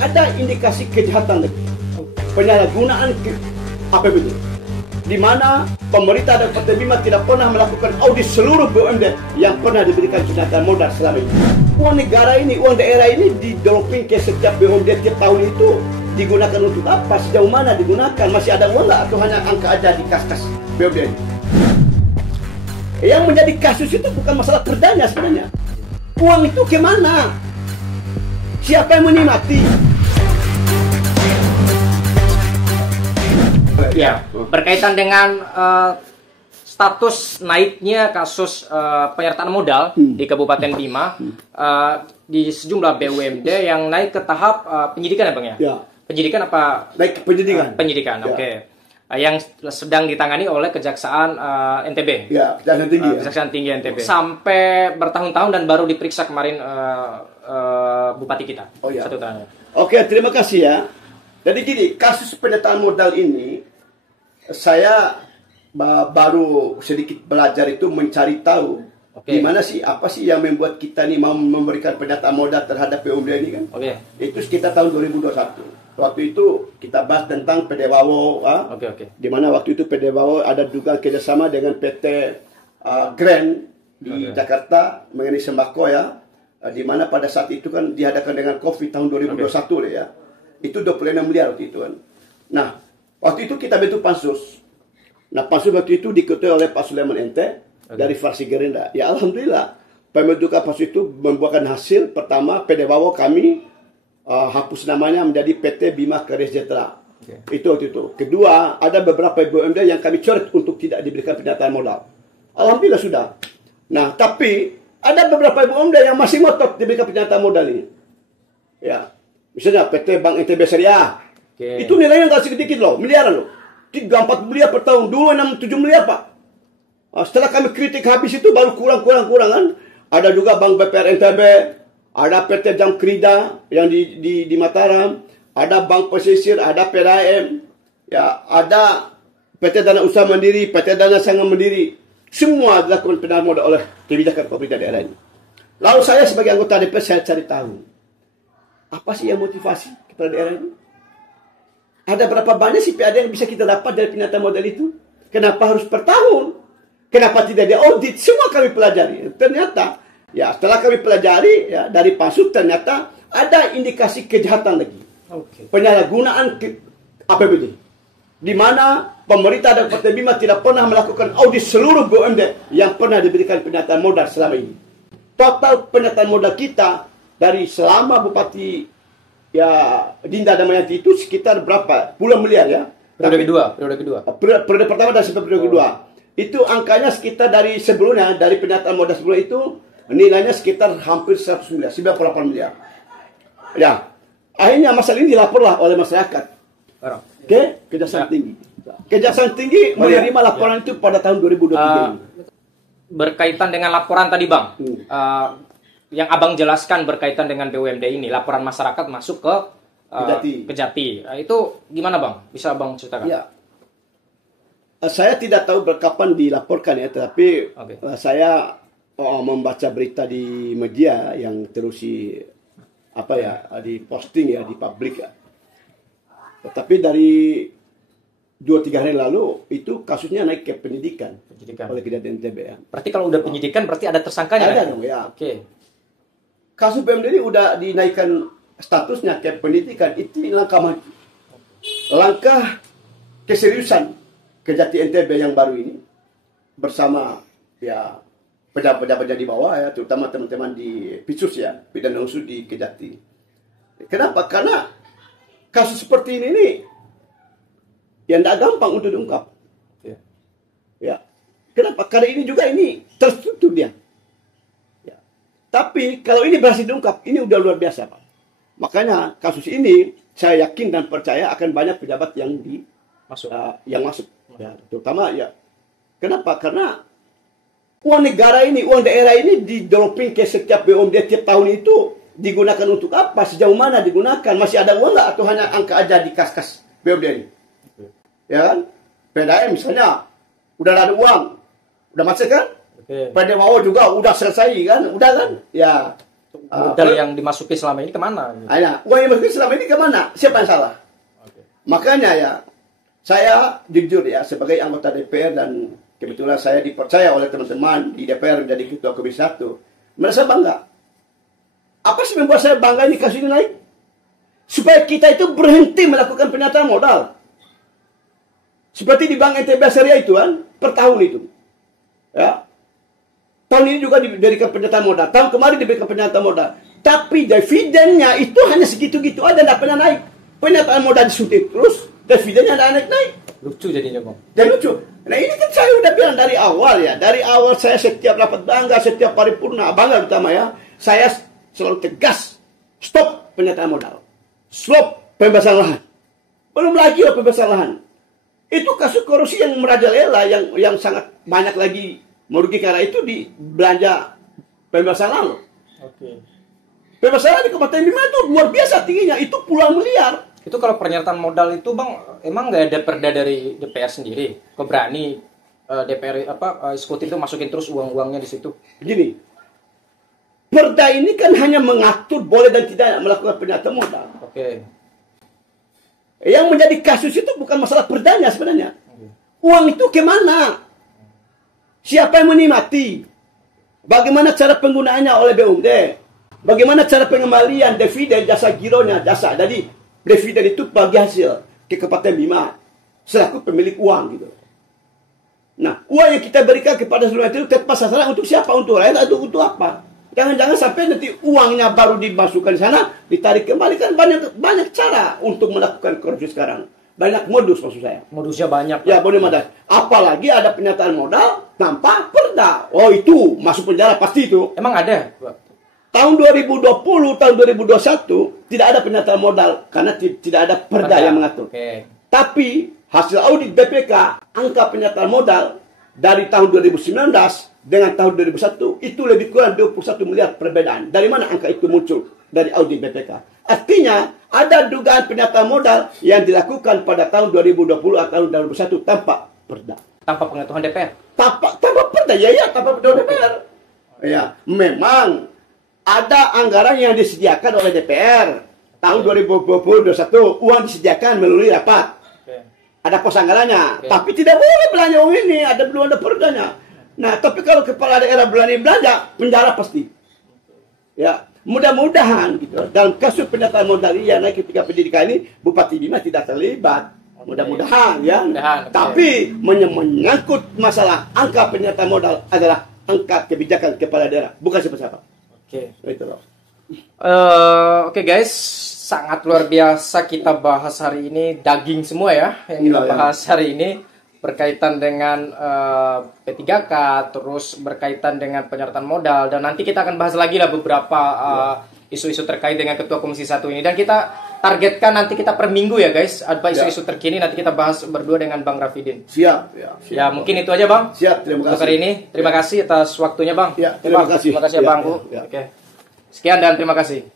ada indikasi kejahatan lagi, penyalahgunaan APBD, di mana pemerintah dan PT Bima tidak pernah melakukan audit seluruh BUMD yang pernah diberikan pendanaan modal selama ini. Uang negara ini, uang daerah ini didroping ke setiap BUMD tiap tahun itu digunakan untuk apa? Sejauh mana digunakan? Masih ada uang nggak? Atau hanya angka aja di kas-kas BUMD ini? Yang menjadi kasus itu bukan masalah perdanya sebenarnya. Uang itu kemana? Siapa yang menikmati? Ya, berkaitan dengan status naiknya kasus penyertaan modal di Kabupaten Bima di sejumlah BUMD yang naik ke tahap penyidikan ya Bang ya? Ya. Penyidikan apa? Naik ke penyidikan. Penyidikan, Ya. oke. Yang sedang ditangani oleh Kejaksaan NTB. Ya, Kejaksaan Tinggi. Kejaksaan Tinggi NTB. Sampai bertahun-tahun dan baru diperiksa kemarin Bupati kita. Oh ya. Satu tahun. Oke, terima kasih ya. Jadi gini, kasus penyertaan modal ini saya baru sedikit belajar itu mencari tahu gimana sih, apa sih yang membuat kita nih mau memberikan penyertaan modal terhadap BUMD ini kan? Itu sekitar tahun 2021. Waktu itu kita bahas tentang PD Wawo, di mana waktu itu PD Wawo ada dugaan kerjasama dengan PT Grand di Jakarta mengenai sembako ya, di mana pada saat itu kan dihadapkan dengan COVID tahun 2021 ya, itu 26 miliar waktu itu kan. Nah, waktu itu kita bentuk pansus. Nah, pansus waktu itu diketuai oleh Pak Sulaiman Ente dari fraksi Gerindra. Ya, alhamdulillah pembentukan pansus itu membuahkan hasil. Pertama, PD Wawo kami hapus namanya menjadi PT Bima Karya Sejahtera. Itu waktu itu. Kedua, ada beberapa BUMD yang kami coret untuk tidak diberikan pendataan modal. Alhamdulillah sudah. Nah, tapi ada beberapa BUMD yang masih ngotot diberikan pendataan modal ini. Ya, misalnya PT Bank NTB Syariah. Itu nilainya nggak sedikit loh, miliaran loh. 3-4 miliar per tahun, 2-6-7 miliar Pak. Setelah kami kritik habis itu baru kurang kan. Ada juga Bank BPR NTB, ada PT Jamkrida yang di Mataram, ada Bank Pesisir, ada PDAM, ya, ada PT Dana Usaha Mandiri, PT Dana Sangat Mandiri. Semua dilakukan pendanaan modal oleh kebijakan pemerintah daerah ini. Lalu saya sebagai anggota DPR saya cari tahu, apa sih yang motivasi kepala daerah ini? Ada berapa banyak sih PAD yang bisa kita dapat dari pendataan modal itu? Kenapa harus per tahun? Kenapa tidak diaudit? Semua kami pelajari. Ternyata, ya setelah kami pelajari ya dari pansus ternyata ada indikasi kejahatan lagi. Penyalahgunaan APBD. Di mana pemerintah dan PT Bima tidak pernah melakukan audit seluruh BUMD yang pernah diberikan pendataan modal selama ini. Total pendataan modal kita dari selama Bupati Dinda Damayanti itu sekitar berapa? Puluhan miliar ya. Periode kedua. Periode pertama dan sampai periode kedua. Itu angkanya sekitar dari sebelumnya, dari pendataan modal sebelumnya itu nilainya sekitar hampir 100 miliar, 98 miliar. Ya, akhirnya masalah ini dilaporlah oleh masyarakat. Kejaksaan Tinggi. Kejaksaan Tinggi menerima laporan itu pada tahun 2023 ini. Berkaitan dengan laporan tadi Bang, yang Abang jelaskan berkaitan dengan BUMD ini, laporan masyarakat masuk ke Kejati. Itu gimana Bang? Bisa Bang ceritakan? Ya. Saya tidak tahu kapan dilaporkan ya, tetapi saya membaca berita di media yang terus diposting ya, di publik ya. Tetapi dari 2-3 hari lalu itu kasusnya naik ke penyidikan oleh Kejaksaan NTB ya. Berarti kalau udah penyidikan berarti ada tersangkanya? Ada dong ya. Kasus BUMD ini udah dinaikkan statusnya ke penyidikan, itu langkah maju. Langkah keseriusan Kejati NTB yang baru ini bersama ya pejabat-pejabat di bawah ya, terutama teman-teman di Pitsus ya, pidana khusus di Kejati. Kenapa? Karena kasus seperti ini nih yang tidak gampang untuk diungkap. Ya. Kenapa? Karena ini juga terstruktur dia. Tapi kalau ini berhasil diungkap, ini udah luar biasa Pak. Makanya kasus ini saya yakin dan percaya akan banyak pejabat yang masuk. Ya, terutama ya. Kenapa? Karena uang negara ini, uang daerah ini didroping ke setiap BUMD tiap tahun itu digunakan untuk apa? Sejauh mana digunakan? Masih ada uang nggak? Atau hanya angka aja di kas-kas BUMD ini? Ya kan? PDAM misalnya udah ada uang, udah macet kan? PD Wawo juga udah selesai kan? Udah kan? Ya. Modal yang dimasuki selama ini kemana? Uang yang dimasuki selama ini kemana? Siapa yang salah? Makanya ya, saya jujur ya, sebagai anggota DPR dan kebetulan saya dipercaya oleh teman-teman di DPR menjadi Ketua Komisi 1, merasa bangga. Apa sih membuat saya bangga ini kasus ini naik? Supaya kita itu berhenti melakukan penyataan modal. Seperti di Bank NTB Syariah itu kan, per tahun itu. Ya. Tahun ini juga diberikan penyataan modal. Tahun kemarin diberikan penyataan modal. Tapi dividennya itu hanya segitu-gitu aja, tidak pernah naik. Penyataan modal disuntik terus, dividennya tidak naik-naik. Lucu jadinya, Bang. Dan lucu. Nah ini kan saya udah bilang dari awal ya. Dari awal saya setiap rapat bangga, setiap paripurna, bangga utama ya. Saya selalu tegas. Stop penyataan modal. Stop pembebasan lahan. Belum lagi loh pembebasan lahan. Itu kasus korupsi yang merajalela, yang sangat banyak lagi merugikan, karena itu di belanja pembebasan lahan loh. Pembebasan lahan di Kabupaten Bima itu luar biasa tingginya. Itu puluhan miliar. Itu kalau pernyataan modal itu, Bang, emang nggak ada perda dari DPR sendiri? Kok berani DPR eksekutif itu masukin terus uang-uangnya di situ? Begini, perda ini kan hanya mengatur boleh dan tidak melakukan penyataan modal. Yang menjadi kasus itu bukan masalah perdanya sebenarnya. Uang itu kemana? Siapa yang menikmati? Bagaimana cara penggunaannya oleh BUMD? Bagaimana cara pengembalian dividen jasa gironya, jasa. Jadi dividen itu bagi hasil ke Kabupaten Bima selaku pemilik uang gitu. Nah, uang yang kita berikan kepada seluruh itu tepat sasaran untuk siapa? Untuk rakyat atau untuk apa? Jangan-jangan sampai nanti uangnya baru dimasukkan di sana, ditarik kembali. Kan banyak cara untuk melakukan korupsi sekarang. Banyak modus maksud saya. Modusnya banyak. Ya, boleh modal. Apalagi ada penyataan modal tanpa perda. Oh, itu masuk penjara pasti itu. Emang ada? Tahun 2020, tahun 2021 tidak ada penyataan modal karena tidak ada perda yang mengatur. Tapi hasil audit BPK, angka penyataan modal dari tahun 2019 dengan tahun 2001 itu lebih kurang 21 miliar perbedaan. Dari mana angka itu muncul? Dari audit BPK. Artinya ada dugaan penyataan modal yang dilakukan pada tahun 2020 atau tahun 2021 tanpa perda. Tanpa pengetahuan DPR? Tanpa perda, ya, tanpa pengetahuan DPR. Ya, memang ada anggaran yang disediakan oleh DPR tahun 2020-2021, uang disediakan melalui rapat. Ada pos anggarannya, tapi tidak boleh belanja uang ini, belum ada perdanya. Nah, tapi kalau kepala daerah berani belanja, penjara pasti. Ya, mudah-mudahan gitu. Dalam kasus penyataan modal yang naik ketika pendidikan ini, Bupati Bima tidak terlibat. Mudah-mudahan ya. Tapi menyangkut masalah angka penyataan modal adalah angka kebijakan kepala daerah, bukan siapa-siapa. Itu loh. Oke guys, sangat luar biasa kita bahas hari ini, daging semua ya yang kita bahas hari ini, berkaitan dengan P3K, terus berkaitan dengan penyertaan modal, dan nanti kita akan bahas lagi lah beberapa isu-isu terkait dengan Ketua Komisi 1 ini, dan kita targetkan nanti kita per minggu ya guys, ada isu-isu terkini nanti kita bahas berdua dengan Bang Rafidin. Siap. Ya mungkin itu aja Bang. Siap, terima kasih. Untuk hari ini, terima kasih atas waktunya Bang. Ya, terima kasih. Terima kasih ya Bang. Oke. Sekian dan terima kasih.